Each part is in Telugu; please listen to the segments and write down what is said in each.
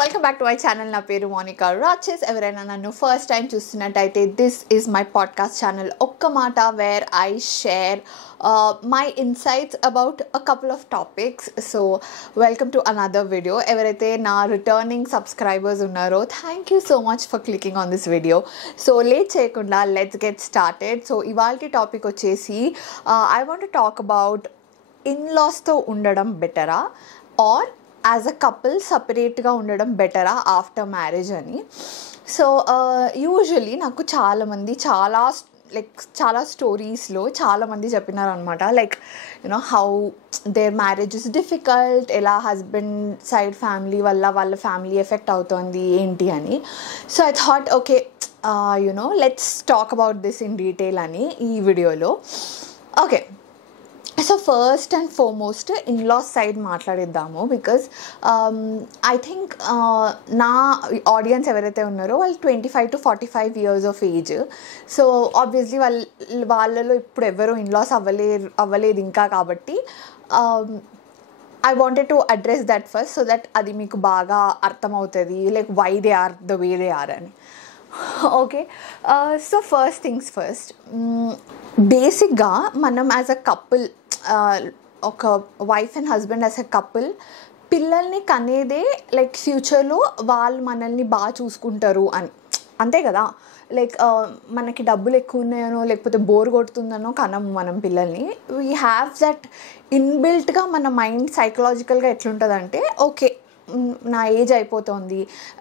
Welcome back to my channel. నా పేరు మోనికా రాచెస్. ఎవరైనా నన్ను ఫస్ట్ టైం చూస్తున్నట్టయితే this is my podcast channel ఒక్క మాట, where I share my insights about a couple of topics. So welcome to another video. ఎవరైతే నా రిటర్నింగ్ సబ్స్క్రైబర్స్ ఉన్నారో thank you so much for clicking on this video. So late చేయకుండా లెట్స్ గెట్ స్టార్టెడ్. సో ఇవాల్టి టాపిక్ వచ్చేసి I want to talk about ఇన్లాస్తో ఉండడం బెటరా ఆర్ యాజ్ అ కపుల్ సపరేట్గా ఉండడం బెటరా ఆఫ్టర్ మ్యారేజ్ అని. సో యూజువలీ నాకు చాలామంది చాలా స్టోరీస్లో చాలామంది చెప్పినారు అనమాట, like you know how their marriage is difficult, ఎలా హస్బెండ్ సైడ్ ఫ్యామిలీ వల్ల వాళ్ళ ఫ్యామిలీ ఎఫెక్ట్ అవుతుంది ఏంటి అని. So I thought okay let's talk about this in detail అని ఈ వీడియోలో. Okay, so first and foremost in-laws side మాట్లాడిద్దాము. బికాజ్ ఐ థింక్ నా ఆడియన్స్ ఎవరైతే ఉన్నారో వాళ్ళు 25 to 45 years of age. So obviously వాళ్ళలో ఇప్పుడు ఎవరు ఇన్లాస్ అవ్వలేదు ఇంకా, కాబట్టి I wanted to address that first so that అది మీకు బాగా అర్థమవుతుంది, like why they are the way they are అని. Okay, so first things first, బేసిక్గా మనం యాజ్ అ కపుల్, ఒక wife and husband as a couple పిల్లల్ని కనేదే లైక్ ఫ్యూచర్లో వాళ్ళు మనల్ని బాగా చూసుకుంటారు అని, అంతే కదా. లైక్ మనకి డబ్బులు ఎక్కువ ఉన్నాయనో లేకపోతే బోర్ కొడుతుందనో కనము మనం పిల్లల్ని. వీ హ్యావ్ దట్ ఇన్బిల్ట్గా మన మైండ్ సైకలాజికల్గా ఎట్లుంటుందంటే, ఓకే నా ఏజ్ అయిపోతుంది,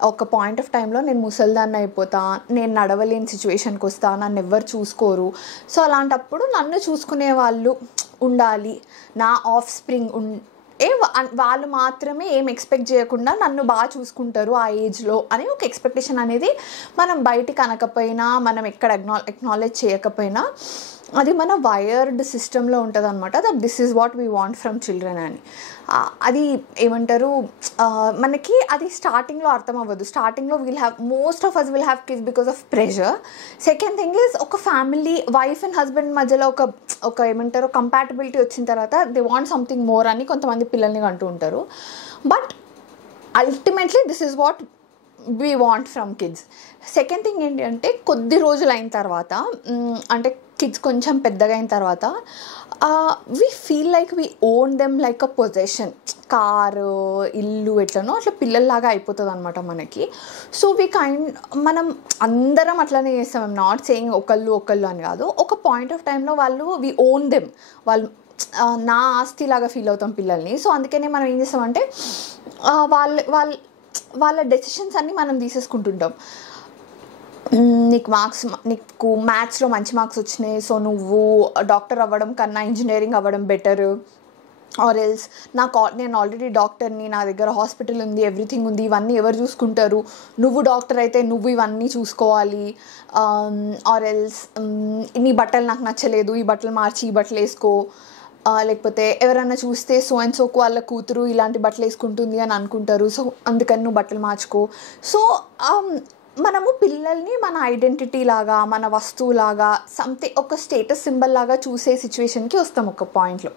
ఒక పాయింట్ ఆఫ్ టైంలో నేను ముసల్దాన్ని అయిపోతా, నేను నడవలేని సిచ్యువేషన్కి వస్తా, నన్ను ఎవ్వరు చూసుకోరు. సో అలాంటప్పుడు నన్ను చూసుకునే వాళ్ళు ఉండాలి, నా ఆఫ్ స్ప్రింగ్ వాళ్ళు మాత్రమే ఏం ఎక్స్పెక్ట్ చేయకుండా నన్ను బాగా చూసుకుంటారు ఆ ఏజ్లో అని ఒక ఎక్స్పెక్టేషన్ అనేది మనం బయటికి అనకపోయినా, మనం ఎక్కడ అక్నాలెడ్జ్ చేయకపోయినా అది మన వైర్డ్ సిస్టంలో ఉంటుంది అనమాట, that this is what we want from children అని. అది ఏమంటారు, మనకి అది స్టార్టింగ్లో అర్థం అవ్వదు. స్టార్టింగ్లో most of us will have kids because of pressure. Second thing is, ఒక ఫ్యామిలీ వైఫ్ అండ్ హస్బెండ్ మధ్యలో ఒక ఏమంటారు కంపాటబిలిటీ వచ్చిన తర్వాత దే వాంట్ సంథింగ్ మోర్ అని కొంతమంది పిల్లల్ని అంటూ ఉంటారు. But ultimately this is what we want from kids. Second thing ఏంటి అంటే, కొద్ది రోజులు అయిన తర్వాత, అంటే కిడ్స్ కొంచెం పెద్దగా అయిన తర్వాత we feel like we own them like a possession. Car, ఇల్లు ఎట్లనో అట్లా పిల్లల్లాగా అయిపోతుంది అనమాట మనకి. సో మనం అందరం అట్లనే చేస్తాం. ఐమ్ నాట్ సేయింగ్ ఒకళ్ళు అని కాదు. ఒక పాయింట్ ఆఫ్ టైంలో వీ ఓన్ దెమ్, వాళ్ళు నా ఆస్తిలాగా ఫీల్ అవుతాం పిల్లల్ని. సో అందుకనే మనం ఏం చేస్తామంటే వాళ్ళ డెసిషన్స్ అన్నీ మనం తీసేసుకుంటుంటాం. నీకు మ్యాథ్స్లో మంచి మార్క్స్ వచ్చినాయి, సో నువ్వు డాక్టర్ అవ్వడం కన్నా ఇంజనీరింగ్ అవ్వడం బెటర్, ఆర్ ఎల్స్ నేను ఆల్రెడీ డాక్టర్ని, నా దగ్గర హాస్పిటల్ ఉంది, ఎవ్రీథింగ్ ఉంది, ఇవన్నీ ఎవరు చూసుకుంటారు, నువ్వు డాక్టర్ అయితే నువ్వు ఇవన్నీ చూసుకోవాలి, ఆర్ ఎల్స్ నీ బట్టలు నాకు నచ్చలేదు, ఈ బట్టలు మార్చి ఈ బట్టలు వేసుకో, లేకపోతే ఎవరైనా చూస్తే సో అండ్ సోకు వాళ్ళ కూతురు ఇలాంటి బట్టలు వేసుకుంటుంది అని అనుకుంటారు, సో అందుకని నువ్వు బట్టలు మార్చుకో. సో మనము పిల్లల్ని మన ఐడెంటిటీ లాగా, మన వస్తువులాగా, సంథింగ్ ఒక స్టేటస్ సింబల్ లాగా చూసే సిచ్యువేషన్కి వస్తాం ఒక పాయింట్లో.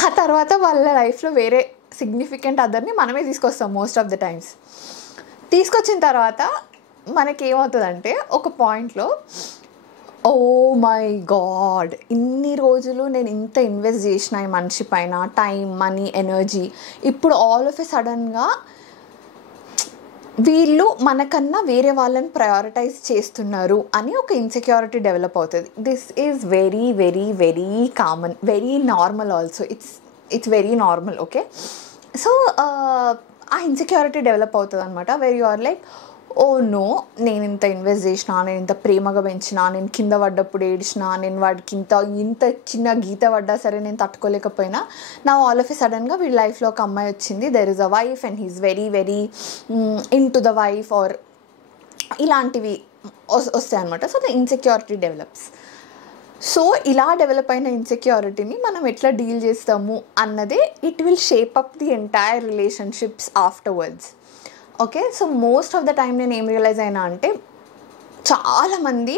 ఆ తర్వాత వాళ్ళ లైఫ్లో వేరే సిగ్నిఫికెంట్ అదర్ని మనమే తీసుకొస్తాం మోస్ట్ ఆఫ్ ద టైమ్స్. తీసుకొచ్చిన తర్వాత మనకేమవుతుందంటే, ఒక పాయింట్లో ఓ మై గాడ్, ఇన్ని రోజులు నేను ఇంత ఇన్వెస్ట్ చేసిన ఈ మనిషి పైన, టైం, మనీ, ఎనర్జీ, ఇప్పుడు ఆల్ ఆఫ్ ఎ సడన్గా వీళ్ళు మనకన్నా వేరే వాళ్ళని ప్రయారిటైజ్ చేస్తున్నారు అని ఒక ఇన్సెక్యూరిటీ డెవలప్ అవుతుంది. This is very very very common, very normal also. It's very normal. Okay, so ఆ ఇన్సెక్యూరిటీ డెవలప్ అవుతుంది అనమాట, where you are like, oh no, నేను ఇంత ఇన్వెస్ట్ చేసిన, నేను ఇంత ప్రేమగా పెంచిన, నేను కింద పడ్డప్పుడు ఏడ్చిన, నేను వాడికి ఇంత చిన్న గీత పడ్డా సరే నేను తట్టుకోలేకపోయినా, నా ఆల్ ఆఫ్ ఎ సడన్గా వీడి లైఫ్లో ఒక అమ్మాయి వచ్చింది, there is a wife and he's very very into the wife, or ఇలాంటివి వస్తాయి అనమాట. So the insecurity develops. So ఇలా డెవలప్ అయిన ఇన్సెక్యూరిటీని మనం ఎట్లా డీల్ చేస్తాము అన్నదే it will shape up the entire relationships afterwards. Okay, so most of the time నేను ఏం రియలైజ్ అయినా అంటే, చాలామంది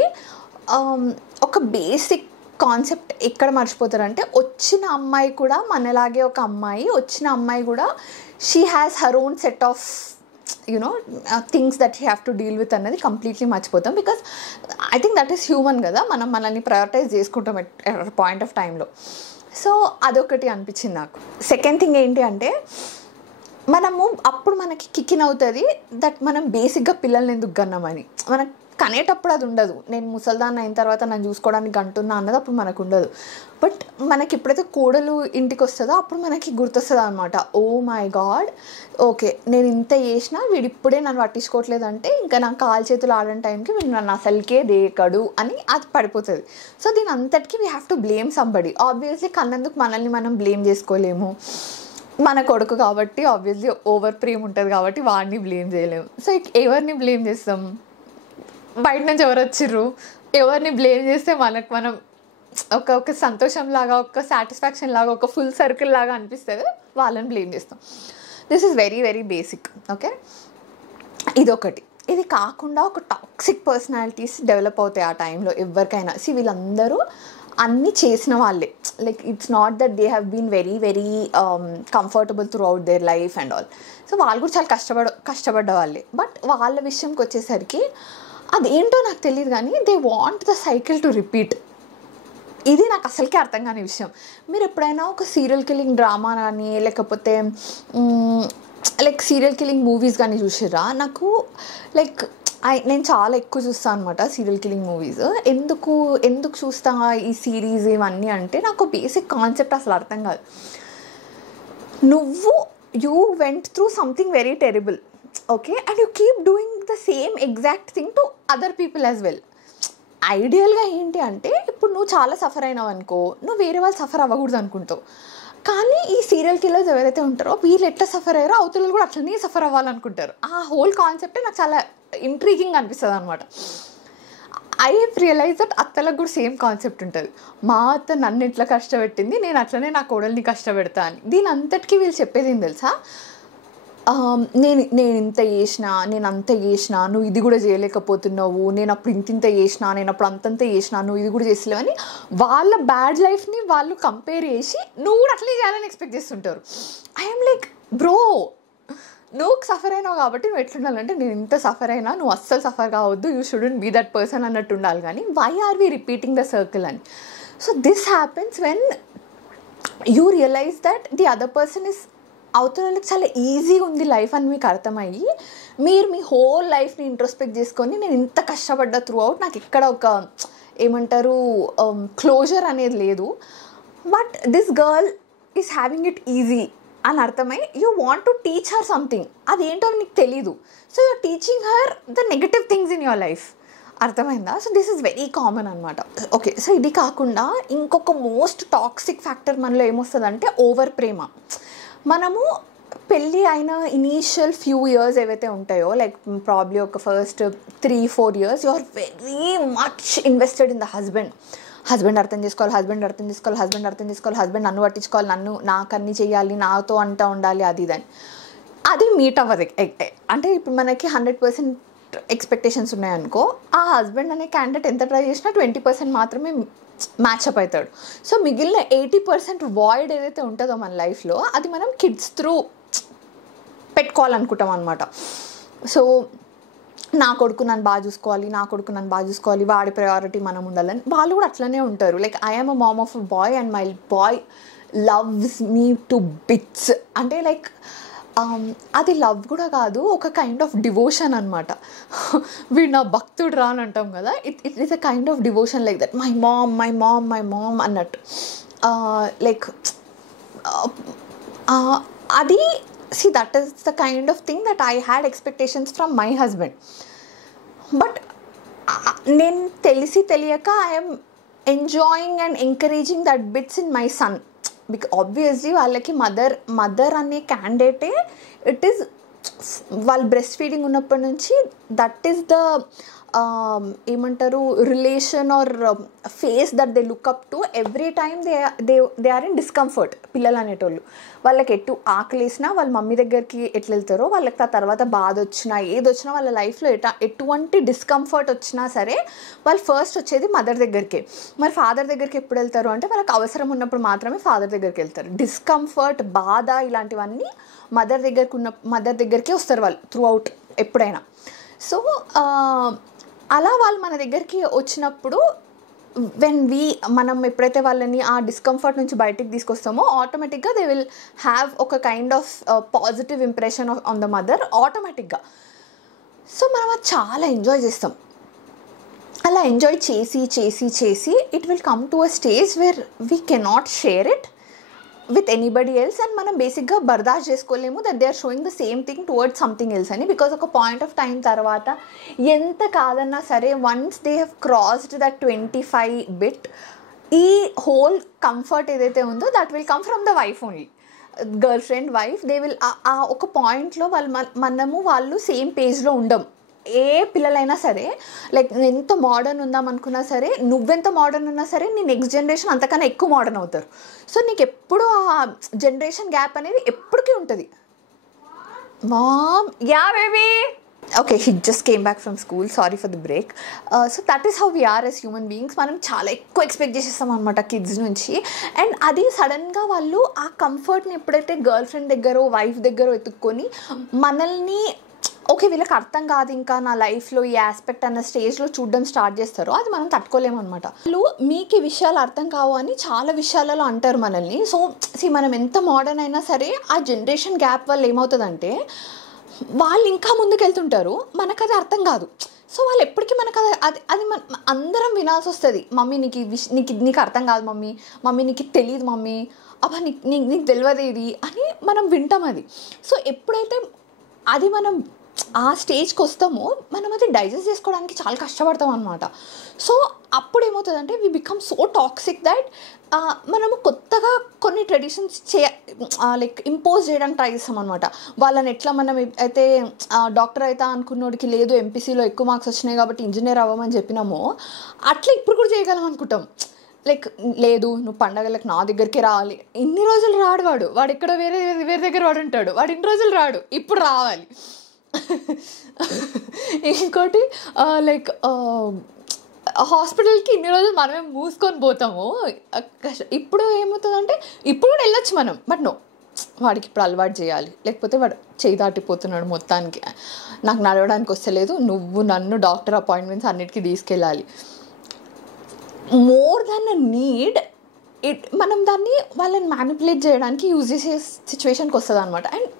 ఒక బేసిక్ కాన్సెప్ట్ ఎక్కడ మర్చిపోతారంటే, వచ్చిన అమ్మాయి కూడా మనలాగే ఒక అమ్మాయి, వచ్చిన అమ్మాయి కూడా she has her own set of things that you have to deal with అన్నది కంప్లీట్లీ మర్చిపోతాం. Because I think that is human కదా, మనం మనల్ని ప్రయారిటైజ్ చేసుకుంటాం ఎట్ పాయింట్ ఆఫ్ టైంలో. సో అదొకటి అనిపించింది నాకు. సెకండ్ థింగ్ ఏంటి అంటే, మనము అప్పుడు మనకి కిక్కిన్ అవుతుంది దట్ మనం బేసిక్గా పిల్లల్ని ఎందుకు కన్నామని. మనకు కనేటప్పుడు అది ఉండదు, నేను ముసల్దాన్ని అయిన తర్వాత నన్ను చూసుకోవడానికి గంటున్నా అన్నది అప్పుడు మనకు ఉండదు. బట్ మనకి ఎప్పుడైతే కోడలు ఇంటికి వస్తుందో అప్పుడు మనకి గుర్తొస్తుంది అనమాట, ఓ మై గాడ్, ఓకే నేను ఇంత చేసినా వీడు ఇప్పుడే నన్ను పట్టించుకోవట్లేదు అంటే ఇంకా నాకు కాలు చేతులు ఆడని టైంకి వీడు నన్ను అసలుకే దేకడు అని అది పడిపోతుంది. సో దీని అంతటికీ we have to blame somebody. Obviously కన్నందుకు మనల్ని మనం బ్లేమ్ చేసుకోలేము, మన కొడుకు కాబట్టి ఆబ్వియస్లీ ఓవర్ ప్రేమ్ ఉంటుంది కాబట్టి వాడిని బ్లేమ్ చేయలేము. సో ఎవరిని బ్లేమ్ చేస్తాం, బయట నుంచి ఎవరు వచ్చిర్రు, ఎవరిని బ్లేమ్ చేస్తే మనకు మనం ఒక సంతోషం లాగా, ఒక సాటిస్ఫాక్షన్ లాగా, ఒక ఫుల్ సర్కిల్ లాగా అనిపిస్తుంది, వాళ్ళని బ్లేమ్ చేస్తాం. This is very very basic. Okay, ఇదొకటి. ఇది కాకుండా ఒక టాక్సిక్ పర్సనాలిటీస్ డెవలప్ అవుతాయి ఆ టైంలో ఎవరికైనా. వీళ్ళందరూ అన్నీ చేసిన వాళ్ళే, like it's not that they have been very very comfortable throughout their life and all. So వాళ్ళు కూడా చాలా కష్టపడ్డ వాళ్ళే. బట్ వాళ్ళ విషయంకి వచ్చేసరికి అదేంటో నాకు తెలియదు కానీ they want the cycle to repeat. ఇది నాకు అసలుకే అర్థం కాని విషయం. మీరు ఎప్పుడైనా ఒక సీరియల్ కిల్లింగ్ డ్రామా కానీ లేకపోతే సీరియల్ కిల్లింగ్ మూవీస్ కానీ చూసిర్రా? నాకు నేను చాలా ఎక్కువ చూస్తాను అనమాట సీరియల్ కిల్లింగ్ మూవీస్. ఎందుకు చూస్తా ఈ సిరీస్ ఇవన్నీ అంటే నాకు బేసిక్ కాన్సెప్ట్ అసలు అర్థం కాదు. You went through something very terrible, okay, and you keep doing the same exact thing to other people as well. ఐడియల్గా ఏంటి అంటే, ఇప్పుడు నువ్వు చాలా సఫర్ అయినావు అనుకో, నువ్వు వేరే వాళ్ళు సఫర్ అవ్వకూడదు అనుకుంటావు. కానీ ఈ సీరియల్ కిల్లర్స్ ఎవరైతే ఉంటారో వీళ్ళు ఎట్లా సఫర్ అయ్యారో అవతల కూడా అట్లనే సఫర్ అవ్వాలనుకుంటారు. ఆ హోల్ కాన్సెప్టే నాకు చాలా ఇంట్రీగింగ్ అనిపిస్తుంది అనమాట. ఐ హెవ్ రియలైజ్ దట్ అత్తలకు కూడా సేమ్ కాన్సెప్ట్ ఉంటుంది. మా అత్త నన్ను ఎట్లా కష్టపెట్టింది, నేను అట్లనే నా కోడల్ని కష్టపెడతా అని. దీని అంతటికీ వీళ్ళు చెప్పేది ఏం తెలుసా, నేను ఇంత చేసినా, నేను అంత చేసినా, నువ్వు ఇది కూడా చేయలేకపోతున్నావు, నేను అప్పుడు ఇంత చేసినా, నేను అప్పుడు అంతంత చేసినా, నువ్వు ఇది కూడా చేసలేవని వాళ్ళ బ్యాడ్ లైఫ్ని వాళ్ళు కంపేర్ చేసి నువ్వు కూడా అట్లే చేయాలని ఎక్స్పెక్ట్ చేస్తుంటారు. ఐఎమ్ లైక్, బ్రో, నువ్వు సఫర్ అయినావు కాబట్టి నువ్వు ఎట్లుండాలంటే, నేను ఇంత సఫర్ అయినా నువ్వు అస్సలు సఫర్ కావద్దు, you shouldn't be that person అన్నట్టు ఉండాలి. కానీ why are we repeating the circle అని. So this happens when you realise that the other person is అవతలకి చాలా ఈజీగా ఉంది లైఫ్ అని మీకు అర్థమయ్యి మీరు మీ హోల్ లైఫ్ని ఇంట్రోస్పెక్ట్ చేసుకొని, నేను ఇంత కష్టపడ్డా త్రూ అవుట్, నాకు ఎక్కడ ఒక ఏమంటారు క్లోజర్ అనేది లేదు, but this girl is having it easy అని అర్థమై you want to teach her something. అదేంటో నీకు తెలీదు, so you're teaching her the negative things in your life. అర్థమైందా? So this is very common అనమాట. ఓకే, సో ఇది కాకుండా ఇంకొక మోస్ట్ టాక్సిక్ ఫ్యాక్టర్ మనలో ఏమొస్తుందంటే ఓవర్ ప్రేమ. మనము పెళ్ళి అయిన ఇనీషియల్ ఫ్యూ ఇయర్స్ ఏవైతే ఉంటాయో, లైక్ ప్రాబ్లీ ఒక first 3-4 years you are very much invested in the husband అర్థం చేసుకోవాలి, హస్బెండ్ నన్ను పట్టించుకోవాలి, నాకు అన్నీ చేయాలి, నాతో అంటూ ఉండాలి, అది ఇదని. అది మీట్ అవ్వదు. అంటే ఇప్పుడు మనకి 100% ఎక్స్పెక్టేషన్స్ ఉన్నాయనుకో, ఆ హస్బెండ్ అనే క్యాండిడేట్ ఎంత ట్రై చేసినా 20% మాత్రమే మ్యాచ్అప్ అవుతాడు. సో మిగిలిన 80% వాయిడ్ ఏదైతే ఉంటుందో మన లైఫ్లో, అది మనం కిడ్స్ త్రూ పెట్టుకోవాలనుకుంటాం అనమాట. సో నా కొడుకు నన్ను బాగా చూసుకోవాలి, వాడి ప్రయారిటీ మనం ఉండాలని వాళ్ళు కూడా అట్లనే ఉంటారు. Like I am a mom of a boy and my boy loves me to bits. అంటే లైక్ అది లవ్ కూడా కాదు, ఒక కైండ్ ఆఫ్ డివోషన్ అనమాట. వీడు నా భక్తుడు రా అని అంటాం కదా, it is a kind of devotion like that, my mom అన్నట్టు. లైక్ అది that is the kind of thing that I had expectations from my husband. But నేను తెలియక I'm enjoying and encouraging that bits in my son. Obviously వాళ్ళకి మదర్ అనే క్యాండిడేటే ఇట్ ఈస్, వాళ్ళు బ్రెస్ట్ ఫీడింగ్ ఉన్నప్పటి నుంచి దట్ ఈస్ ద ఏమంటారు relation or face that they look up to every time they are in discomfort. పిల్లలు అనేటోళ్ళు వాళ్ళకి ఎటు ఆకలేసినా వాళ్ళ మమ్మీ దగ్గరికి ఎట్లా వెళ్తారో, వాళ్ళకి ఆ తర్వాత బాధ వచ్చినా ఏది వచ్చినా వాళ్ళ లైఫ్లో ఎటువంటి డిస్కంఫర్ట్ వచ్చినా సరే వాళ్ళు ఫస్ట్ వచ్చేది మదర్ దగ్గరికి. మరి ఫాదర్ దగ్గరికి ఎప్పుడు వెళ్తారు అంటే వాళ్ళకి అవసరం ఉన్నప్పుడు మాత్రమే ఫాదర్ దగ్గరికి వెళ్తారు. డిస్కంఫర్ట్, బాధ ఇలాంటివన్నీ మదర్ దగ్గరికి వస్తారు వాళ్ళు త్రూ అవుట్ ఎప్పుడైనా. సో అలా వాళ్ళు మన దగ్గరికి వచ్చినప్పుడు మనం ఎప్పుడైతే వాళ్ళని ఆ డిస్కంఫర్ట్ నుంచి బయటికి తీసుకొస్తామో ఆటోమేటిక్గా దే విల్ హ్యావ్ ఒక kind of positive impression on the mother ఆటోమేటిక్గా. సో మనం అది చాలా ఎంజాయ్ చేస్తాం. అలా ఎంజాయ్ చేసి చేసి చేసి it will come to a stage where we cannot share it with anybody else. And మనం బేసిక్గా బర్దాష్ చేసుకోలేము that they are showing the same thing towards something else అని. బికాజ్ ఒక పాయింట్ ఆఫ్ టైం తర్వాత ఎంత కాదన్నా సరే once they have crossed that 25 bit, ఈ హోల్ కంఫర్ట్ ఏదైతే ఉందో that will come from the wife only. Girlfriend, wife, they will ఆ ఒక పాయింట్లో వాళ్ళు సేమ్ పేజ్లో ఉండం. ఏ పిల్లలైనా సరే లైక్ ఎంత మోడర్న్ ఉందాం అనుకున్నా సరే, నువ్వెంత మోడర్న్ ఉన్నా సరే నీ నెక్స్ట్ జనరేషన్ అంతకన్నా ఎక్కువ మోడర్న్ అవుతారు. సో నీకు ఎప్పుడు ఆ జనరేషన్ గ్యాప్ అనేది ఎప్పటికీ ఉంటుంది. Mom, yeah baby, okay, he just came back from school, sorry for the break. So that is how we are as human beings. మనం చాలా ఎక్కువ ఎక్స్పెక్ట్ చేసేస్తాం అనమాట కిడ్స్ నుంచి. అండ్ అది సడన్గా వాళ్ళు ఆ కంఫర్ట్ని ఎప్పుడైతే గర్ల్ ఫ్రెండ్ దగ్గర, వైఫ్ దగ్గర ఎత్తుక్కొని మనల్ని ఓకే వీళ్ళకి అర్థం కాదు ఇంకా నా లైఫ్లో ఈ ఆస్పెక్ట్ అన్న స్టేజ్లో చూడడం స్టార్ట్ చేస్తారో అది మనం తట్టుకోలేము అనమాట. వాళ్ళు మీకు ఈ విషయాలు అర్థం కావు అని చాలా విషయాలలో అంటారు మనల్ని. సో మనం ఎంత మోడర్న్ అయినా సరే ఆ జనరేషన్ గ్యాప్ వల్ల ఏమవుతుందంటే వాళ్ళు ఇంకా ముందుకెళ్తుంటారు, మనకు అది అర్థం కాదు. సో వాళ్ళు ఎప్పటికీ మనకు అది అందరం వినాల్సి వస్తుంది. మమ్మీ నీకు అర్థం కాదు మమ్మీ నీకు తెలియదు మమ్మీ, అబ్బా నీకు తెలియదు ఇది అని మనం వింటాం అది. సో ఎప్పుడైతే అది మనం ఆ స్టేజ్కి వస్తామో మనం అది డైజెస్ట్ చేసుకోవడానికి చాలా కష్టపడతాం అనమాట. సో అప్పుడు ఏమవుతుందంటే we become so toxic that మనము కొత్తగా కొన్ని ట్రెడిషన్స్ లైక్ ఇంపోజ్ చేయడానికి ట్రై చేస్తాం అనమాట. వాళ్ళని ఎట్లా మనం అయితే డాక్టర్ అయితే అనుకున్నోడికి లేదు ఎంపీసీలో ఎక్కువ మార్క్స్ వచ్చినాయి కాబట్టి ఇంజనీర్ అవ్వమని చెప్పినామో అట్లా ఇప్పుడు కూడా చేయగలం అనుకుంటాం. లైక్ లేదు నువ్వు పండగలకు నా దగ్గరికి రావాలి. ఇన్ని రోజులు రాడు వాడు ఎక్కడో వేరే దగ్గర వాడు ఉంటాడు, వాడు ఇన్ని రోజులు రాడు, ఇప్పుడు రావాలి. ఇంకోటి లైక్ హాస్పిటల్కి ఇన్ని రోజులు మనమే మూసుకొని పోతాము. ఇప్పుడు ఏమవుతుందంటే ఇప్పుడు కూడా వెళ్ళొచ్చు మనం, బట్ నో వాడికి ఇప్పుడు అలవాటు చేయాలి, లేకపోతే వాడు చేయి దాటిపోతున్నాడు మొత్తానికి, నాకు నడవడానికి వస్తలేదు, నువ్వు నన్ను డాక్టర్ అపాయింట్మెంట్స్ అన్నిటికీ తీసుకెళ్ళాలి. మోర్ దాన్ అ నీడ్ మనం దాన్ని వాళ్ళని మ్యానిపులేట్ చేయడానికి యూజ్ చేసే సిచ్యువేషన్కి వస్తుంది అనమాట. And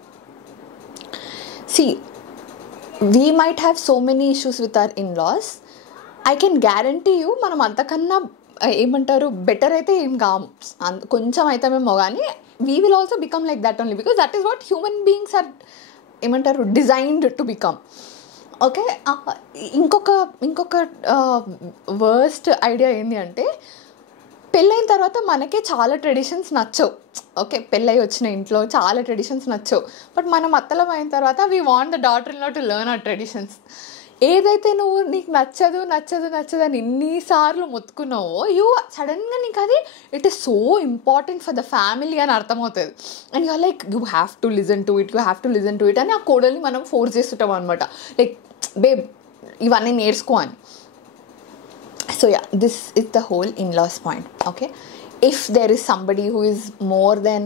we might have so many issues with our in-loss. I can guarantee you మనం అంతకన్నా ఏమంటారు బెటర్ అయితే ఏం కాము, కొంచెం అవుతామేమో, కానీ we will also become like that only because that is what human beings are ఏమంటారు డిజైన్డ్ టు బికమ్. ఓకే, ఇంకొక వర్స్ట్ ఐడియా ఏంటి అంటే పెళ్ళైన తర్వాత మనకే చాలా ట్రెడిషన్స్ నచ్చవు. ఓకే, పెళ్ళై వచ్చిన ఇంట్లో చాలా ట్రెడిషన్స్ నచ్చవు, బట్ మనం అత్తలం అయిన తర్వాత we want the daughter in law to learn hour traditions. ఏదైతే నువ్వు నీకు నచ్చదు అని ఎన్నిసార్లు మొత్తుకున్నావో సడన్గా నీకు అది it is so important for the family అని అర్థమవుతుంది. And you are like you have to listen to it అని ఆ కోడల్ని మనం ఫోర్స్ చేస్తుంటాం అనమాట. లైక్ బేబ్ ఇవన్నీ నేర్చుకో అని. So yeah, this is the whole in-laws point. Okay, if there is somebody who is more than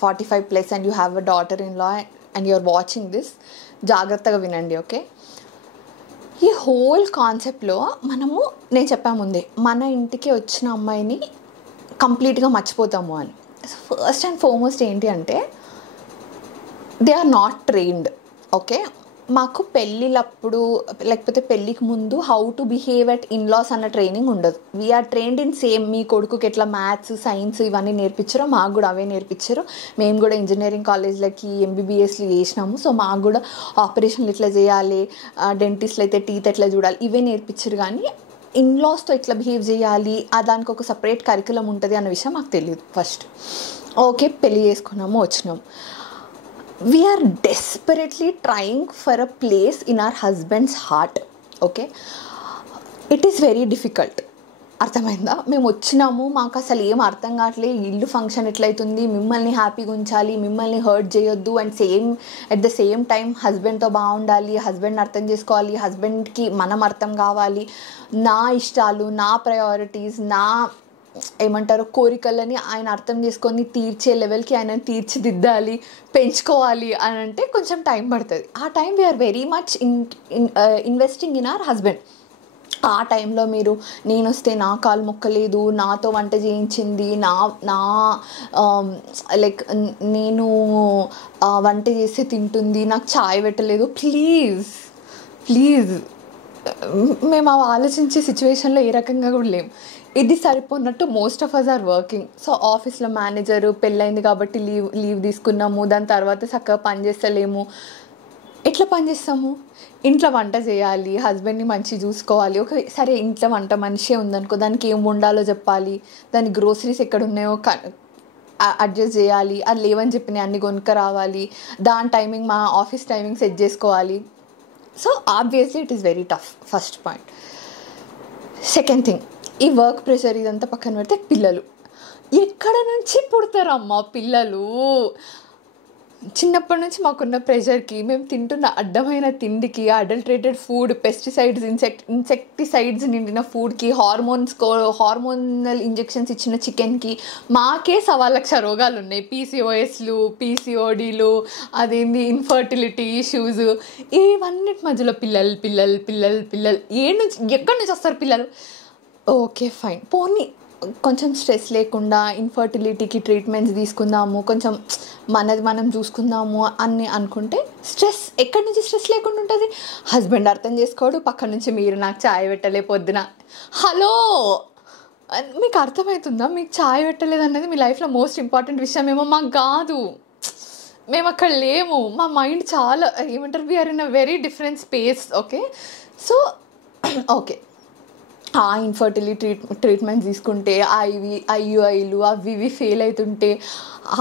45 plus and you have a daughter-in-law and you're watching this, జాగ్రత్తగా వినండి. ఓకే, ఈ హోల్ కాన్సెప్ట్లో నేను చెప్పా ముందే మన ఇంటికి వచ్చిన అమ్మాయిని కంప్లీట్గా మర్చిపోతాము అని. ఫస్ట్ అండ్ ఫార్మోస్ట్ ఏంటి అంటే they are not trained. Okay, మాకు పెళ్ళిళ్ళప్పుడు లేకపోతే పెళ్ళికి ముందు how to behave at in-laws అన్న ట్రైనింగ్ ఉండదు. We're trained in same. మీ కొడుకుకి ఎట్లా మ్యాథ్స్, సైన్స్ ఇవన్నీ నేర్పించారో మాకు కూడా అవే నేర్పించారు. మేము కూడా ఇంజనీరింగ్ కాలేజ్లకి ఎంబీబీఎస్లు చేసినాము. సో మాకు కూడా ఆపరేషన్లు ఎట్లా చేయాలి, డెంటిస్ట్లు అయితే టీత్ ఎట్లా చూడాలి ఇవే నేర్పించారు. కానీ ఇన్-లాస్తో ఎట్లా బిహేవ్ చేయాలి దానికి ఒక సపరేట్ కరికులం ఉంటుంది అన్న విషయం మాకు తెలియదు ఫస్ట్. ఓకే, పెళ్ళి చేసుకున్నాము, వచ్చినాము. We are desperately trying for a place in our husband's heart. Okay, it is very difficult. అర్థమైందా? మేము వచ్చినాము, మాకు అసలు ఏం అర్థం కావట్లేదు, ఇల్లు ఫంక్షన్ ఎట్లయితుంది, మిమ్మల్ని హ్యాపీగా ఉంచాలి, మిమ్మల్ని హర్ట్ చేయొద్దు, and at the same time హస్బెండ్తో బాగుండాలి, హస్బెండ్ని అర్థం చేసుకోవాలి, హస్బెండ్కి మనం అర్థం కావాలి, నా ఇష్టాలు, నా ప్రయారిటీస్, నా ఏమంటారు కోరికలని ఆయన అర్థం చేసుకొని తీర్చే లెవెల్కి ఆయన తీర్చిదిద్దాలి, పెంచుకోవాలి అని అంటే కొంచెం టైం పడుతుంది. ఆ time we are very much investing in our husband. ఆ టైంలో మీరు నేను వస్తే నా కాలు మొక్కలేదు, నాతో వంట చేయించింది, నా లైక్ నేను వంట చేసి తింటుంది, నాకు చాయ్ పెట్టలేదు, ప్లీజ్ మేము ఆలోచించే సిచ్యువేషన్లో ఏ రకంగా కూడా లేము. ఇది సరిపోన్నట్టు most of us are working. So ఆఫీస్లో మేనేజరు పెళ్ళైంది కాబట్టి లీవ్ తీసుకున్నాము, దాని తర్వాత చక్కగా పని చేస్తలేము. ఎట్లా పని చేస్తాము? ఇంట్లో వంట చేయాలి, హస్బెండ్ని మంచిగా చూసుకోవాలి. సరే ఇంట్లో వంట మనిషే ఉందనుకో, దానికి ఏం వండాలో చెప్పాలి, దాని గ్రోసరీస్ ఎక్కడ ఉన్నాయో అడ్జస్ట్ చేయాలి, అది లేవని చెప్పిన అన్ని కొనుక్క రావాలి, దాని టైమింగ్ మా ఆఫీస్ టైమింగ్ సెట్ చేసుకోవాలి. So obviously it is very tough, first point. Second thing, ఈ వర్క్ ప్రెషర్ ఇదంతా పక్కన పెడితే పిల్లలు ఎక్కడ నుంచి పుడతారమ్మా పిల్లలు? చిన్నప్పటి నుంచి మాకున్న ప్రెషర్కి, మేము తింటున్న అడ్డమైన తిండికి, అడల్ట్రేటెడ్ ఫుడ్, పెస్టిసైడ్స్, ఇన్సెక్టిసైడ్స్ నిండిన ఫుడ్కి, హార్మోనల్ ఇంజెక్షన్స్ ఇచ్చిన చికెన్కి మాకే 1,00,000 రోగాలు ఉన్నాయి. పీసీఓఎస్లు, పీసీఓడీలు, అదేంది ఇన్ఫర్టిలిటీ ఇష్యూస్, ఇవన్నిటి మధ్యలో పిల్లలు ఎక్కడి నుంచి వస్తారు పిల్లలు? ఓకే ఫైన్, పోనీ కొంచెం స్ట్రెస్ లేకుండా ఇన్ఫర్టిలిటీకి ట్రీట్మెంట్స్ తీసుకుందాము, కొంచెం మనది మనం చూసుకుందాము అని అనుకుంటే ఎక్కడి నుంచి స్ట్రెస్ లేకుండా ఉంటుంది? హస్బెండ్ అర్థం చేసుకోడు, పక్క నుంచి మీరు నాకు చాయ్ పెట్టలే పొద్దున. హలో, మీకు అర్థమవుతుందా? మీకు చాయ్ పెట్టలేదు అన్నది మీ లైఫ్లో మోస్ట్ ఇంపార్టెంట్ విషయం ఏమో, మాకు కాదు, మేము అక్కడ లేము, మా మైండ్ చాలా ఏమంటారు, we are in a very different space. Okay, so okay, ఆ ఇన్ఫర్టిలిటీ ట్రీట్మెంట్స్ తీసుకుంటే ఐయుఐలు అవి ఇవి ఫెయిల్ అవుతుంటే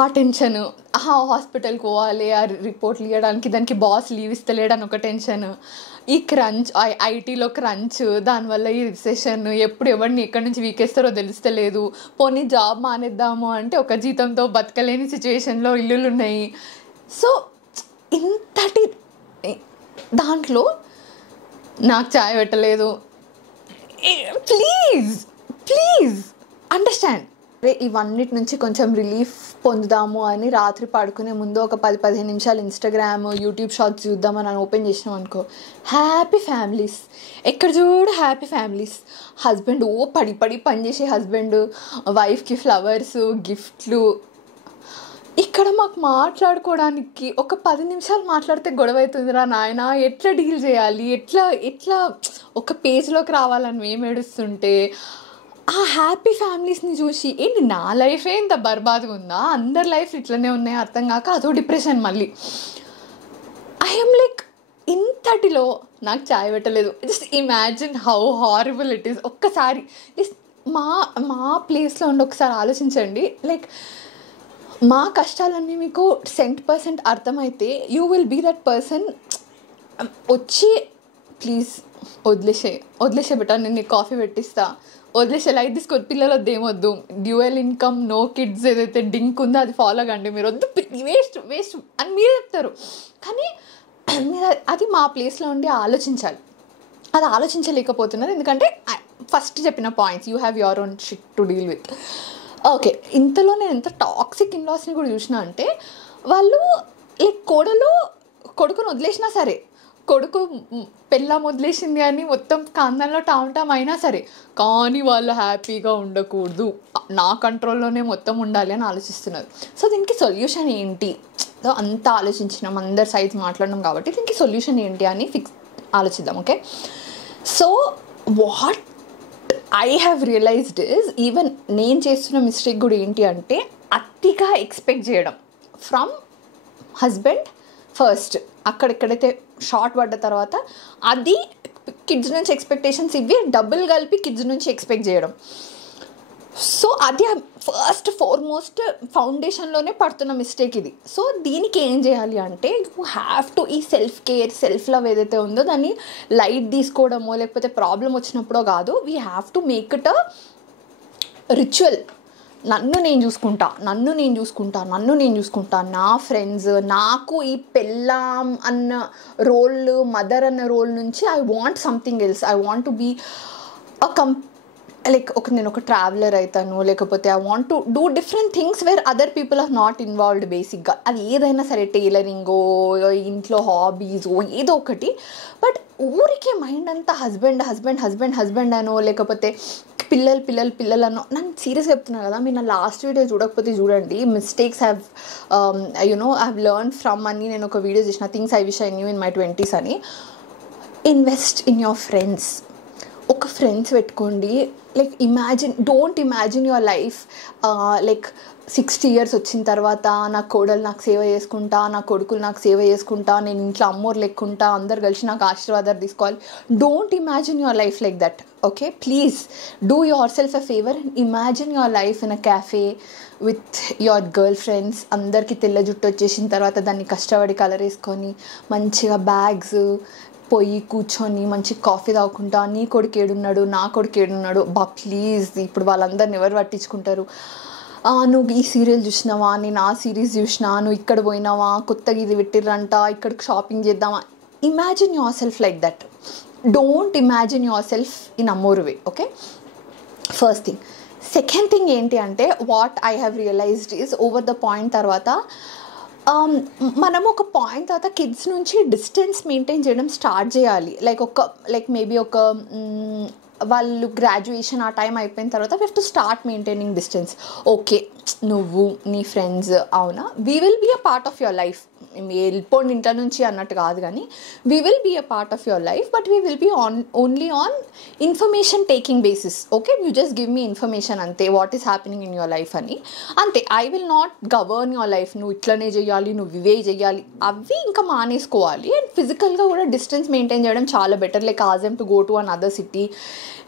ఆ టెన్షన్, హాస్పిటల్కి పోవాలి, ఆ రిపోర్ట్లు ఇవ్వడానికి, దానికి బాస్ లీవ్ ఇస్తలేడని ఒక టెన్షన్, ఈ క్రంచ్, ఐటీలో క్రంచ్, దానివల్ల ఈ రిసెషన్, ఎప్పుడు ఎవరిని ఎక్కడి నుంచి వీకేస్తారో తెలుస్తలేదు, పోనీ జాబ్ మానేద్దాము అంటే ఒక జీతంతో బతకలేని సిచ్యువేషన్లో ఇల్లులు ఉన్నాయి. సో ఇంతటి దాంట్లో నాకు చాయ్ పెట్టలేదు, ప్లీజ్ అండర్స్టాండ్. ఇవన్నిటి నుంచి కొంచెం రిలీఫ్ పొందుదాము అని రాత్రి పడుకునే ముందు ఒక 10-15 నిమిషాలు ఇన్స్టాగ్రామ్, యూట్యూబ్ షార్ట్స్ చూద్దామని ఓపెన్ చేసినాం అనుకో, హ్యాపీ ఫ్యామిలీస్, ఎక్కడ చూడు హ్యాపీ ఫ్యామిలీస్. హస్బెండ్ పడి పనిచేసే హస్బెండ్, వైఫ్కి ఫ్లవర్స్, గిఫ్ట్లు. ఇక్కడ మాకు మాట్లాడుకోవడానికి ఒక 10 నిమిషాలు మాట్లాడితే గొడవ అవుతుందిరా నాయన, ఎట్లా డీల్ చేయాలి, ఎట్లా ఒక పేజ్లోకి రావాలని మేము ఏడుస్తుంటే, ఆ హ్యాపీ ఫ్యామిలీస్ని చూసి ఏంటి నా లైఫే ఇంత బర్బాద్గా ఉందా, అందరి లైఫ్ ఇట్లనే ఉన్నాయి అర్థం కాక అదో డిప్రెషన్. మళ్ళీ ఐఎమ్ లైక్, ఇంతటిలో నాకు చాయ్ పెట్టలేదు. Just imagine how horrible it is. ఒక్కసారి మా ప్లేస్లో ఉండి ఒకసారి ఆలోచించండి. లైక్ మా కష్టాలన్నీ మీకు 100% అర్థమైతే you will be that person. వచ్చి ప్లీజ్ వదిలేసే బెటా, నేను నీకు కాఫీ పెట్టిస్తా, వదిలేసే, లైట్ తీసుకో, పిల్లలు వద్దు, ఏమొద్దు, డ్యూయల్ ఇన్కమ్, నో కిడ్స్ ఏదైతే డింక్ ఉందో అది ఫాలో కండి, మీరు వద్దు, వేస్ట్ అని మీరు చెప్తారు. కానీ మీరు అది మా ప్లేస్లో ఉండి ఆలోచించాలి. అది ఆలోచించలేకపోతున్నారు, ఎందుకంటే ఫస్ట్ చెప్పిన points, you have your own shit to deal with. Okay, ఇంతలో నేను ఎంత టాక్సిక్ ఇన్లాస్ని కూడా చూసినా అంటే, వాళ్ళు లైక్ కొడుకుని వదిలేసినా సరే, కొడుకు పెళ్ళాం వదిలేసింది అని మొత్తం కాందంలో టామ్ అయినా సరే, కానీ వాళ్ళు హ్యాపీగా ఉండకూడదు, నా కంట్రోల్లోనే మొత్తం ఉండాలి అని ఆలోచిస్తున్నారు. సో దీనికి సొల్యూషన్ ఏంటి? అంత ఆలోచించినాం, అందరి సైడ్స్ మాట్లాడినాం కాబట్టి దీనికి సొల్యూషన్ ఏంటి అని ఆలోచిద్దాం. Okay, so what I have realised is, even నేను చేస్తున్న మిస్టేక్ కూడా ఏంటి అంటే, అతిగా ఎక్స్పెక్ట్ చేయడం ఫ్రమ్ హస్బెండ్ ఫస్ట్. అక్కడెక్కడైతే షార్ట్ పడ్డ తర్వాత అది కిడ్స్ నుంచి ఎక్స్పెక్టేషన్స్ ఇవి డబుల్ కలిపి కిడ్స్ నుంచి ఎక్స్పెక్ట్ చేయడం. సో అది ఫస్ట్ ఫార్మోస్ట్ ఫౌండేషన్లోనే పడుతున్న మిస్టేక్ ఇది. సో దీనికి ఏం చేయాలి అంటే యూ హ్యావ్ టు ఈ సెల్ఫ్ కేర్, సెల్ఫ్ లవ్ ఏదైతే ఉందో దాన్ని లైట్ తీసుకోవడమో లేకపోతే ప్రాబ్లం వచ్చినప్పుడో కాదు. We have to make it a ritual. నన్ను నేను చూసుకుంటా, నా ఫ్రెండ్స్, నాకు ఈ పెళ్ళాం అన్న రోల్, మదర్ అన్న రోల్ నుంచి I want something else. I want to be నేను ఒక ట్రావెలర్ అవుతాను, లేకపోతే I want to do different things where other people are not involved. బేసిక్గా అది ఏదైనా సరే, టైలరింగో, ఇంట్లో హాబీసో, ఏదో ఒకటి. బట్ ఊరికే మైండ్ అంతా హస్బెండ్ అనో లేకపోతే పిల్లలనో. నన్ను సీరియస్గా చెప్తున్నా కదా, మీరు నా లాస్ట్ వీడియో చూడకపోతే చూడండి. Mistakes have I learn from అని నేను ఒక వీడియో చేసిన, things I wish I knew in my 20s అని. Invest in your friends. ఒక ఫ్రెండ్స్ పెట్టుకోండి. Don't imagine your life 60 years వచ్చిన తర్వాత నా కోడలు నాకు సేవ చేసుకుంటా, నా కొడుకులు నాకు సేవ చేసుకుంటా, నేను ఇంట్లో అమ్మోరు లెక్కుంటా, అందరు కలిసి నాకు ఆశీర్వాదాలు తీసుకోవాలి. Don't imagine your life like that. Okay, please do your self a favour and imagine your life in a cafe with your girl friends. అందరికీ తెల్ల జుట్టు వచ్చేసిన తర్వాత దాన్ని కష్టపడి కలర్ వేసుకొని మంచిగా బ్యాగ్స్ పోయి కూర్చొని మంచి కాఫీ తాగుకుంటా, నీ కొడుకు ఏడున్నాడు, నా కొడుకు ఏడున్నాడు. ప్లీజ్, ఇప్పుడు వాళ్ళందరిని ఎవరు పట్టించుకుంటారు? నువ్వు ఈ సీరియల్ చూసినావా, నేను ఆ సిరీస్ చూసినా, నువ్వు ఇక్కడ పోయినావా, కొత్తగా ఇది పెట్టిర్రంట, ఇక్కడికి షాపింగ్ చేద్దామా. Imagine yourself like that. Don't imagine yourself in a more way. Okay, first thing. Second thing ఏంటి అంటే, what I have realised is over the point తర్వాత మనం ఒక పాయింట్ తర్వాత కిడ్స్ నుంచి డిస్టెన్స్ మెయింటైన్ చేయడం స్టార్ట్ చేయాలి. మేబీ వాళ్ళు గ్రాడ్యుయేషన్ ఆ టైం అయిపోయిన తర్వాత we have to start maintaining distance. Okay, నువ్వు నీ ఫ్రెండ్స్ అవునా, we will be a part of your life. వెళ్ళిపోండి ఇంట్లో నుంచి అన్నట్టు కాదు, కానీ we will be a part of your life, but we will be only on information taking basis. Okay, you just give me information అంతే, what is happening in your life అని అంతే. I will not govern your life. నువ్వు ఇట్లనే చేయాలి, నువ్వు ఇవే చేయాలి, అవి ఇంకా మానేసుకోవాలి. అండ్ ఫిజికల్గా కూడా డిస్టెన్స్ మెయింటైన్ చేయడం చాలా better. Ask them to go to another city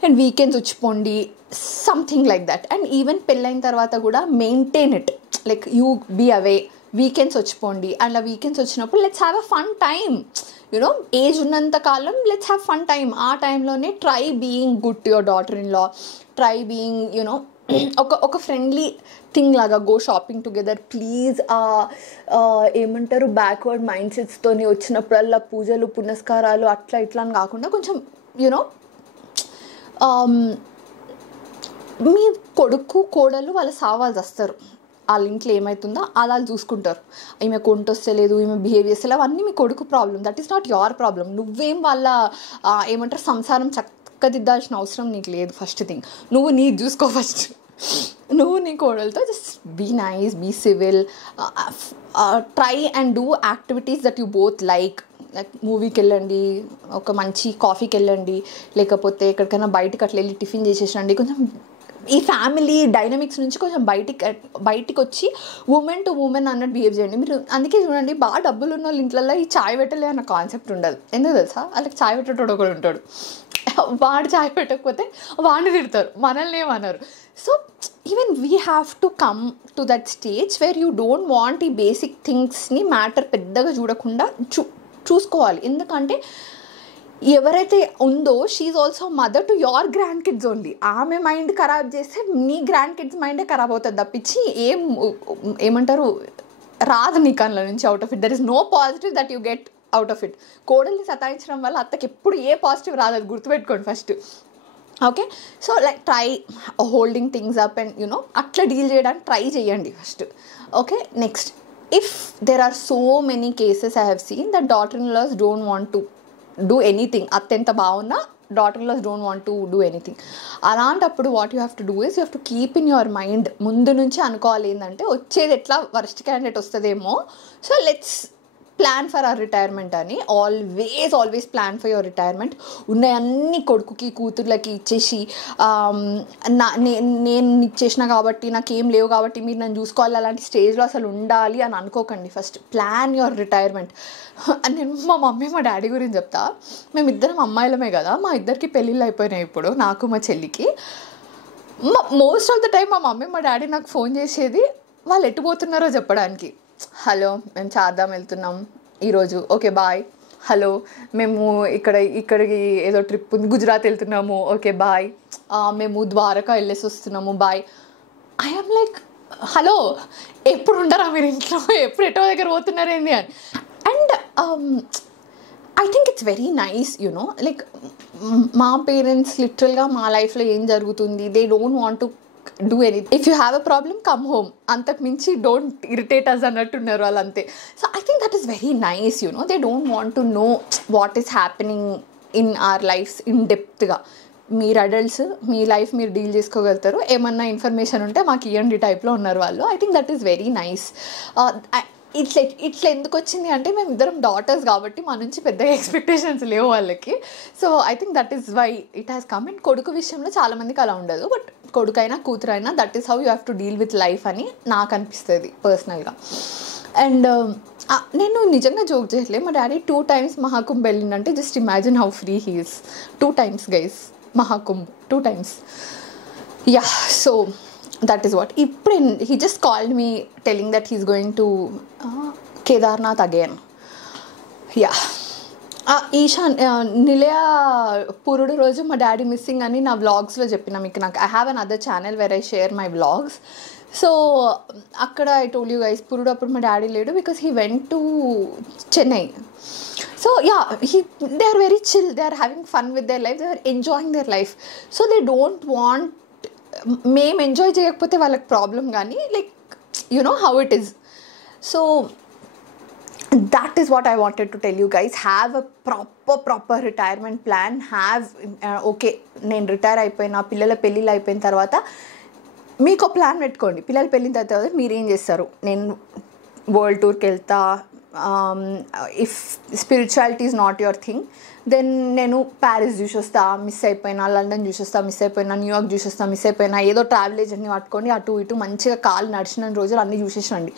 and weekends వచ్చిపోండి, something like that. And even పెళ్ళైన తర్వాత కూడా maintain it. You be away, weekends వచ్చిపోండి. అండ్ ఆ వీకెండ్స్ వచ్చినప్పుడు let's have a fun time. Age ఉన్నంత కాలం లెట్స్ హ్యావ్ ఫన్ టైమ్. ఆ టైంలోనే try being good to your daughter in law, try being ఒక ఫ్రెండ్లీ థింగ్ లాగా. Go shopping together please. ఏమంటారు, బ్యాక్వర్డ్ మైండ్ సెట్స్తో వచ్చినప్పుడల్లా పూజలు పునస్కారాలు అట్లా ఇట్లా అని కాకుండా కొంచెం మీ కొడుకు కోడలు వాళ్ళ సావాల్సి వస్తారు. వాళ్ళ ఇంట్లో ఏమవుతుందో అలా చూసుకుంటారు. ఈమె కొంట వస్తలేదు, ఈమె బిహేవ్ చేస్తలేదు, అవన్నీ మీ కొడుకు problem. That is not your problem. నువ్వేం వాళ్ళ సంసారం చక్కదిద్దాల్సిన అవసరం నీకు లేదు. ఫస్ట్ థింగ్, నువ్వు నీకు చూసుకో. ఫస్ట్ నువ్వు నీ కోడలతో just be nice, be civil, try and do activities that you both like మూవీకి వెళ్ళండి, ఒక మంచి కాఫీకి వెళ్ళండి, లేకపోతే ఎక్కడికైనా బయటకు అట్లా వెళ్ళి టిఫిన్ చేసేసండి. కొంచెం ఈ ఫ్యామిలీ డైనమిక్స్ నుంచి కొంచెం బయటికి వచ్చి ఉమెన్ టు ఉమెన్ అన్నట్టు బిహేవ్ చేయండి. మీరు అందుకే చూడండి, బాగా డబ్బులు ఉన్న వాళ్ళ ఇంట్లో ఈ చాయ్ పెట్టలే అన్న కాన్సెప్ట్ ఉండదు. ఎందుకు తెలుసా? వాళ్ళకి చాయ్ పెట్టేటోడు ఒకడు ఉంటాడు. వాడు చాయ్ పెట్టకపోతే వాడిని తిడతారు, మనల్ని ఏమన్నారు. So even we have to come to that stage where you don't want ఈ బేసిక్ థింగ్స్ని మ్యాటర్ పెద్దగా చూడకుండా చూసుకోవాలి. ఎందుకంటే ఎవరైతే ఉందో she also mother to your grandkids only. ఆమె మైండ్ ఖరాబ్ చేస్తే నీ గ్రాండ్ కిడ్స్ మైండే ఖరాబ్ అవుతుంది తప్పించి ఏమంటారు రాదు నీ కళ్ళ నుంచి out of it. There is no positive that you get out of it. కోడల్ని సతాయించడం వల్ల అత్తకి ఎప్పుడు ఏ పాజిటివ్ రాదు, అది గుర్తుపెట్టుకోండి first. Okay, so try holding things up and అట్లా డీల్ చేయడానికి ట్రై చేయండి first. Okay, next, if there are so many cases I have seen that daughter in laws don't want to do anything. అత్యంత బాగున్నా daughter in laws don't want to do anything. అలాంటప్పుడు what you have to do is you have to keep in your mind. ముందు నుంచి అనుకోవాలి ఏంటంటే వచ్చేది ఎట్లా వర్స్ట్ క్యాండిడేట్ వస్తుందేమో, so let's plan for our retirement అని. Always plan for your retirement. ఉన్నాయన్నీ కొడుకుకి కూతుర్లకి ఇచ్చేసి నేను ఇచ్చేసిన కాబట్టి నాకేం లేవు కాబట్టి మీరు నన్ను చూసుకోవాలి, అలాంటి స్టేజ్లో అసలు ఉండాలి అని అనుకోకండి. First plan your retirement. నేను మా మమ్మీ మా డాడీ గురించి చెప్తా. మేమిద్దరం అమ్మాయిలమే కదా, మా ఇద్దరికి పెళ్ళిళ్ళు అయిపోయినాయి ఇప్పుడు, నాకు మా చెల్లికి. మోస్ట్ ఆఫ్ ద టైం మా మమ్మీ మా డాడీ నాకు ఫోన్ చేసేది వాళ్ళు ఎట్టుపోతున్నారో చెప్పడానికి. హలో, మేము చార్ధామ్ వెళ్తున్నాం ఈరోజు, ఓకే బాయ్. హలో, మేము ఇక్కడికి ఏదో ట్రిప్ ఉంది, గుజరాత్ వెళ్తున్నాము, ఓకే బాయ్. మేము ద్వారకా వెళ్ళేసి వస్తున్నాము, బాయ్. ఐఎమ్ లైక్, హలో, ఎప్పుడు ఉండరా మీరు ఇంట్లో, ఎప్పుడు ఎటో దగ్గర పోతున్నారేంది అని. And I think it's very nice, you know, like మా పేరెంట్స్ లిటరల్గా మా లైఫ్లో ఏం జరుగుతుంది, they don't want to do anything. If you have a problem come home, అంతకు మించి డోంట్ ఇరిటేట్ అస్ అన్నట్టున్నారు వాళ్ళు అంతే. So I think that is very nice, you know, they don't want to know what is happening in our lives in డెప్త్గా. మీరు అడల్ట్స్, మీ లైఫ్ మీరు డీల్ చేసుకోగలుగుతారు, ఏమన్నా ఇన్ఫర్మేషన్ ఉంటే మాకు ఇవ్వండి టైప్లో ఉన్నారు వాళ్ళు. I think that is very nice. ఇట్లా ఎందుకు వచ్చింది అంటే మేము ఇద్దరం డాటర్స్ కాబట్టి మా నుంచి పెద్దగా ఎక్స్పెక్టేషన్స్ లేవు వాళ్ళకి. So I think that is why it has come. And కొడుకు విషయంలో చాలామందికి అలా ఉండదు, బట్ కొడుకైనా కూతురైనా that is how you have to deal with life అని నాకు అనిపిస్తుంది పర్సనల్గా. అండ్ నేను నిజంగా జోక్ చేయట్లేదు, మా డాడీ 2 times మహాకుంభ్ వెళ్ళిందంటే just imagine how free he is. 2 times guys, Mahakumbh 2 times. Yeah, so that is what. He just called me telling that he's going to Kedarnath again. Yeah. Ishaan Nilaya పురుడు రోజు మా డాడీ మిస్సింగ్ అని నా వ్లాగ్స్లో చెప్పిన మీకు. నాకు I have another channel where I share my vlogs. So అక్కడ ఐ టోల్డ్ యూ గైస్, పురుడు అప్పుడు మా డాడీ లేడు because he went to Chennai. So yeah, they are very chill, they are having fun with their life, they are enjoying their life. So they don't want మేము ఎంజాయ్ చేయకపోతే వాళ్ళకి ప్రాబ్లం, కానీ like you know how it is. So that is what I wanted to tell you guys. Have a proper retirement plan. Have okay, నేను రిటైర్ అయిపోయినా, పిల్లల పెళ్ళిళ్ళు అయిపోయిన తర్వాత మీకు ప్లాన్ పెట్టుకోండి. పిల్లలు పెళ్ళిన తర్వాత మీరు ఏం చేస్తారు. నేను వరల్డ్ టూర్కి వెళ్తా, if spirituality is not your thing, then నేను ప్యారిస్ చూసొస్తా, మిస్ అయిపోయినా, లండన్ చూసొస్తా, మిస్ అయిపోయినా, న్యూయార్క్ చూసొస్తా, మిస్ అయిపోయినా, ఏదో ట్రావెల్ ఏజెంట్ని పట్టుకొని అటు ఇటు మంచిగా కాలు నడిచిన రోజులు అన్నీ చూసేసండి.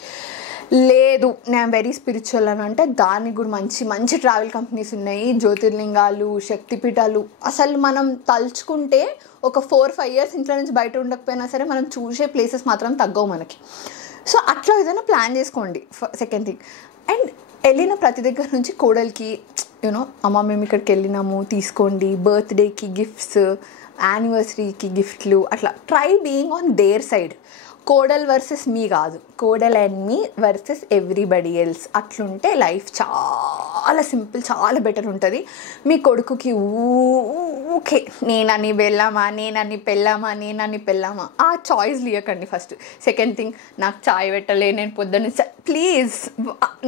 లేదు నేను వెరీ స్పిరిచువల్ అని అంటే దానికి కూడా మంచి ట్రావెల్ కంపెనీస్ ఉన్నాయి, జ్యోతిర్లింగాలు, శక్తిపీఠాలు. అసలు మనం తలుచుకుంటే ఒక 4-5 years ఇంట్లో నుంచి బయట ఉండకపోయినా సరే మనం చూసే ప్లేసెస్ మాత్రం తగ్గవు మనకి. సో అట్లా ఏదైనా ప్లాన్ చేసుకోండి. సెకండ్ థింగ్, అండ్ వెళ్ళిన ప్రతి దగ్గర నుంచి కోడలికి యూనో అమ్మ మేము ఇక్కడికి వెళ్ళినాము తీసుకోండి, బర్త్డేకి గిఫ్ట్స్, యానివర్సరీకి గిఫ్ట్లు, అట్లా try being on their side. కోడల్ వర్సెస్ మీ కాదు, కోడల్ అండ్ మీ వర్సెస్ ఎవ్రీబడి ఎల్స్. అట్లుంటే లైఫ్ చాలా సింపుల్, చాలా బెటర్ ఉంటుంది. మీ కొడుకుకి ఊకే నేనని వెళ్ళామా, నేనని పెళ్ళామా ఆ చాయిస్ ఇవ్వకండి ఫస్ట్. సెకండ్ థింగ్, నాకు చాయ్ పెట్టలే, నేను పొద్దున్న ప్లీజ్,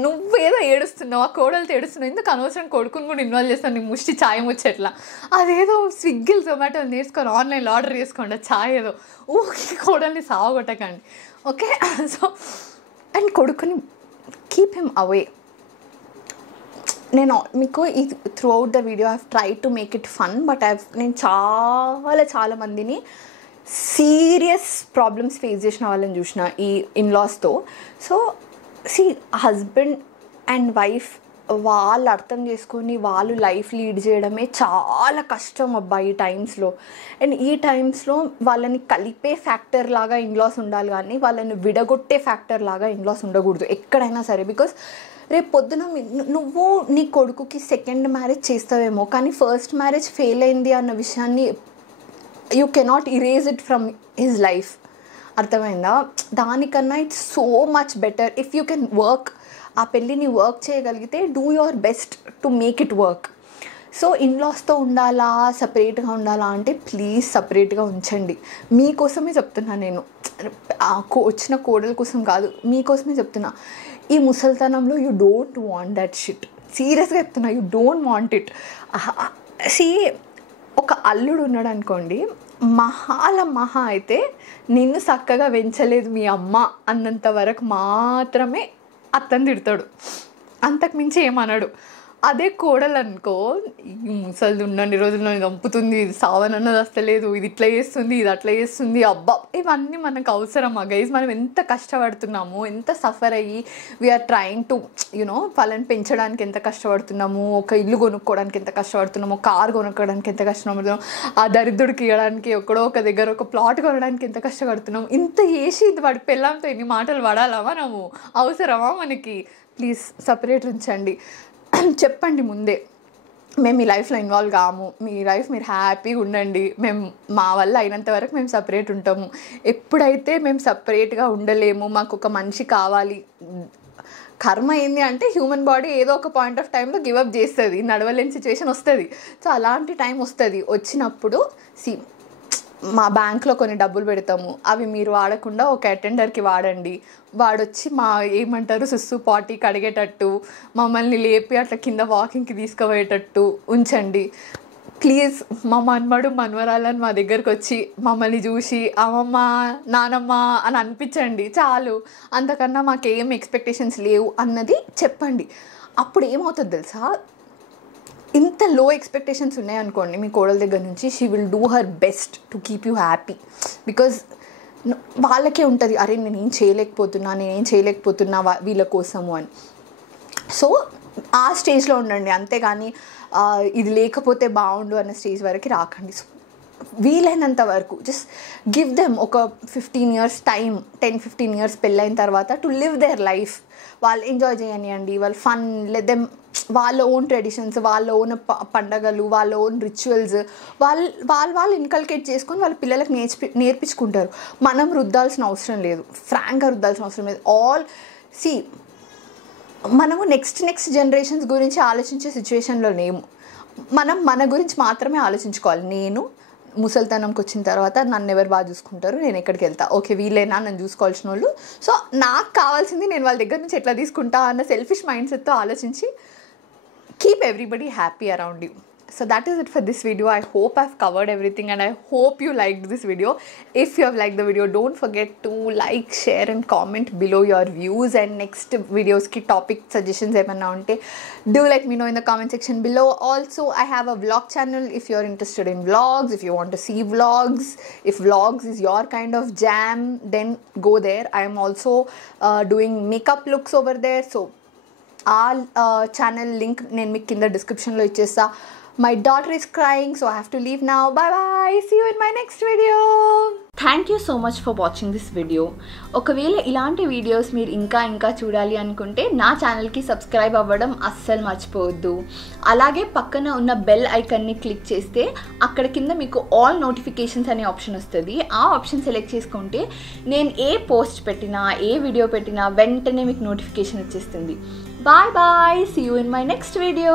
నువ్వేదో ఏడుస్తున్నావు, ఆ కోడలతో ఏడుస్తున్నావు, ఎందుకు అనవసరం కొడుకుని కూడా ఇన్వాల్వ్ చేస్తాను, నీ ముష్టి ఛాయ్ ముచ్చేట్లా. అదేదో స్విగ్గీలు జొమాటోలు నేర్చుకొని ఆన్లైన్లో ఆర్డర్ చేసుకోండి ఛాయ్, ఏదో ఊకి కోడల్ని సావగొట్టకండి, ఓకే. సో అండ్ కొడుకుని కీప్ హిమ్ అవే. నేను మీకు ఈ through out the video I try to make it fun, but నేను చాలా మందిని సీరియస్ ప్రాబ్లమ్స్ ఫేస్ చేసిన వాళ్ళని చూసిన ఈ ఇన్లాస్తో. సో హస్బెండ్ అండ్ వైఫ్ వాళ్ళు అర్థం చేసుకొని వాళ్ళు లైఫ్ లీడ్ చేయడమే చాలా కష్టం అబ్బా ఈ టైమ్స్లో. అండ్ ఈ టైమ్స్లో వాళ్ళని కలిపే ఫ్యాక్టర్ లాగా ఇన్లాస్ ఉండాలి, కానీ వాళ్ళని విడగొట్టే ఫ్యాక్టర్ లాగా ఇన్లాస్ ఉండకూడదు ఎక్కడైనా సరే. బికాస్ రేపు పొద్దున నువ్వు నీ కొడుకుకి సెకండ్ మ్యారేజ్ చేస్తావేమో, కానీ ఫస్ట్ మ్యారేజ్ ఫెయిల్ అయింది అన్న విషయాన్ని you cannot erase it from his life. అర్థమైందా? దానికన్నా it's so much better if you can work. ఆ పెళ్ళిని వర్క్ చేయగలిగితే do your best to make it work. So ఇన్లాస్తో ఉండాలా, సపరేట్గా ఉండాలా అంటే ప్లీజ్ సపరేట్గా ఉంచండి. మీకోసమే చెప్తున్నా నేను, వచ్చిన కోడల కోసం కాదు, మీకోసమే చెప్తున్నా. ఈ ముసల్తనంలో you don't want that shit. సీరియస్గా చెప్తున్నా, యూ డోంట్ వాంట్ ఇట్. ఒక అల్లుడు ఉన్నాడు అనుకోండి, మహా అయితే నిన్ను చక్కగా పెంచలేదు మీ అమ్మ అన్నంత వరకు మాత్రమే అత్తని తిడతాడు, అంతకు మించి ఏమన్నాడు. అదే కోడలు అనుకో, ముసలిది ఉన్నన్ని రోజులు నన్ను చంపుతుంది, ఇది సావనన్నది వస్తలేదు, ఇది ఇట్లా చేస్తుంది, ఇది అట్లా చేస్తుంది, అబ్బా ఇవన్నీ మనకు అవసరమా గైజ్? మనం ఎంత కష్టపడుతున్నాము, ఎంత సఫర్ అయ్యి వీఆర్ ట్రయింగ్ టు వాళ్ళని పెంచడానికి ఎంత కష్టపడుతున్నాము, ఒక ఇల్లు కొనుక్కోవడానికి ఎంత కష్టపడుతున్నాము, కారు కొనుక్కోవడానికి ఎంత కష్టపడుతున్నాము, ఆ దరిద్రుడికి ఇవ్వడానికి ఎక్కడో ఒక దగ్గర ఒక ప్లాట్ కొనడానికి ఎంత కష్టపడుతున్నాము. ఇంత చేసి ఇది వాడి పిల్లలతో ఇన్ని మాటలు పడాలా మనము? అవసరమా మనకి? ప్లీజ్ సపరేట్ ఉంచండి. చెప్పండి ముందే, మేము మీ లైఫ్లో ఇన్వాల్వ్ కాము, మీ లైఫ్ మీరు హ్యాపీగా ఉండండి, మేము మా వల్ల అయినంత వరకు మేము సపరేట్ ఉంటాము. ఎప్పుడైతే మేము సపరేట్గా ఉండలేము, మాకు ఒక మనిషి కావాలి, కర్మ ఏంది అంటే హ్యూమన్ బాడీ ఏదో ఒక పాయింట్ ఆఫ్ టైంలో గివప్ చేస్తుంది, నడవలేని సిచ్యువేషన్ వస్తుంది. సో అలాంటి టైం వస్తుంది. వచ్చినప్పుడు మా బ్యాంక్లో కొన్ని డబ్బులు పెడతాము, అవి మీరు వాడకుండా ఒక అటెండర్కి వాడండి, వాడొచ్చి మా ఏమంటారు సుస్సు పార్టీ కడిగేటట్టు, మమ్మల్ని లేపి అట్లా కింద వాకింగ్కి తీసుకుపోయేటట్టు ఉంచండి. ప్లీజ్ మా మన్మడు మన్వరాలని మా దగ్గరకు వచ్చి మమ్మల్ని చూసి అమ్మమ్మ నానమ్మ అని అనిపించండి చాలు. అంతకన్నా మాకేం ఎక్స్పెక్టేషన్స్ లేవు అన్నది చెప్పండి. అప్పుడు ఏమవుతుంది తెలుసా, ఇంత లో ఎక్స్పెక్టేషన్స్ ఉన్నాయనుకోండి మీ కోడల దగ్గర నుంచి, she will do her best to keep you happy. Because వాళ్ళకే ఉంటుంది, అరే నేనేం చేయలేకపోతున్నా వీళ్ళ కోసము అని. సో ఆ స్టేజ్లో ఉండండి, అంతేగాని ఇది లేకపోతే బాగుండు అన్న స్టేజ్ వరకు రాకండి. సో వీలైనంత వరకు జస్ట్ గివ్ దెమ్ ఒక 15 years టైం, 10-15 years పెళ్ళైన తర్వాత టు లివ్ దేర్ లైఫ్. వాళ్ళు ఎంజాయ్ చేయనియండి, వాళ్ళు ఫన్ దెమ్, వాళ్ళ ఓన్ ట్రెడిషన్స్, వాళ్ళ ఓన్ పండగలు, వాళ్ళ ఓన్ రిచువల్స్ వాళ్ళు ఇన్కల్కేట్ చేసుకొని వాళ్ళ పిల్లలకు నేర్పించుకుంటారు. మనం రుద్దాల్సిన అవసరం లేదు, ఫ్రాంక్గా రుద్దాల్సిన అవసరం లేదు. మనము నెక్స్ట్ జనరేషన్స్ గురించి ఆలోచించే సిచ్యువేషన్లో లేము. మనం మన గురించి మాత్రమే ఆలోచించుకోవాలి. నేను ముసలితనంకి వచ్చిన తర్వాత నన్ను ఎవరు బాగా చూసుకుంటారు, నేను ఎక్కడికి వెళ్తా, ఓకే వీళ్ళేనా నన్ను చూసుకోవాల్సిన వాళ్ళు, సో నాకు కావాల్సింది నేను వాళ్ళ దగ్గర నుంచి ఎట్లా తీసుకుంటా అన్న సెల్ఫిష్ మైండ్ సెట్తో ఆలోచించి keep everybody happy around you. So that is it for this video. I hope I've covered everything and I hope you liked this video. If you have liked the video, don't forget to like, share and comment below your views, and next videos ki topic suggestions emanna unte do let me know in the comment section below. Also I have a vlog channel if you're interested in vlogs, if you want to see vlogs, if vlogs is your kind of jam, then go there. I am also doing makeup looks over there, so channel link నేను మీకు కింద డిస్క్రిప్షన్లో ఇచ్చేస్తా. My daughter is crying, so I have to leave now. Bye bye, see you in my next video. Thank you so much for watching this video. ఒకవేళ ఇలాంటి వీడియోస్ మీరు ఇంకా చూడాలి అనుకుంటే నా ఛానల్కి సబ్స్క్రైబ్ అవ్వడం అస్సలు మర్చిపోవద్దు. అలాగే పక్కన ఉన్న బెల్ ఐకన్ని క్లిక్ చేస్తే అక్కడ కింద మీకు ఆల్ నోటిఫికేషన్స్ అనే ఆప్షన్ వస్తుంది. ఆ ఆప్షన్ సెలెక్ట్ చేసుకుంటే నేను ఏ పోస్ట్ పెట్టినా, ఏ వీడియో పెట్టినా వెంటనే మీకు నోటిఫికేషన్ వచ్చేస్తుంది. Bye bye, see you in my next video.